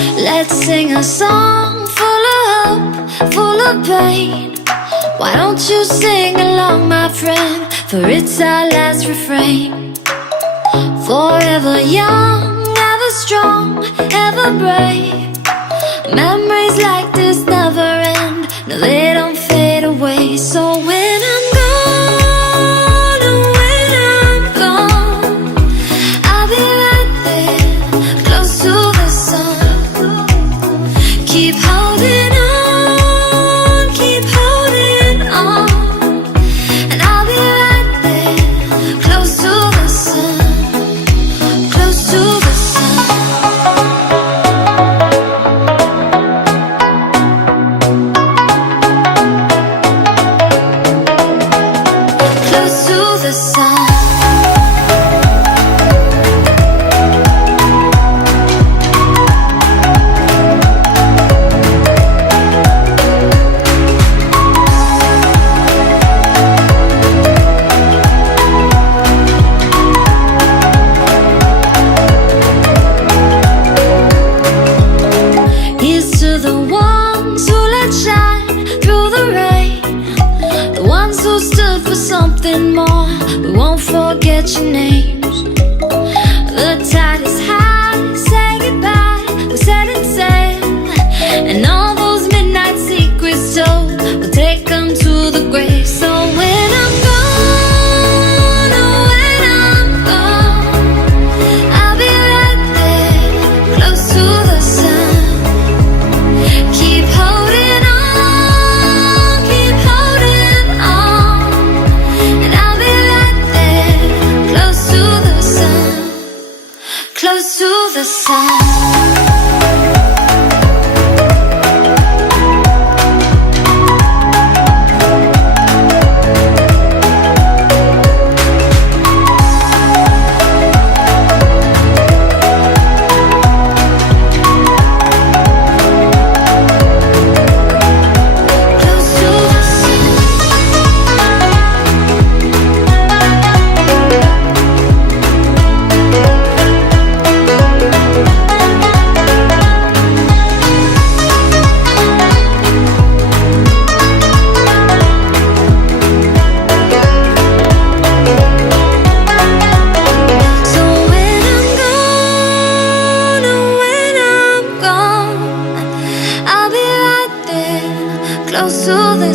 Let's sing a song full of hope, full of pain. Why don't you sing along, my friend? For it's our last refrain. Forever young, ever strong, ever brave. Memories like this never end. No, they don't fade away. So when I'm gone, oh, when I'm gone, I'll be right there, close to the sun. Keep holding on, keep holding on, and I'll be right there, close to the sun, close to the sun. Close to the sun. Here's to the ones who let shine through the rain, the ones who stood for something more. We won't forget your names. The tide is high, say goodbye, we're setting sail, and all those midnight secrets told, we'll take them to the grave. So when I'm gone, oh, when I'm gone, I'll be right there, close to the sun. Keep holding on, keep holding on, and I'll be right there, close to the sun, close to the sun. Close to the sun. So when I'm gone, oh, when I'm gone, I'll be right there, close to the